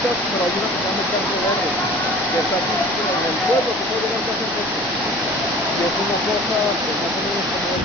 bonitas, pero hay una que se llama el Campo Verde, que está aquí en el pueblo, que puede llegar a hacer coche. Y es una cosa, pues más o menos como